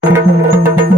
Thank you.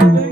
Amen. Mm -hmm.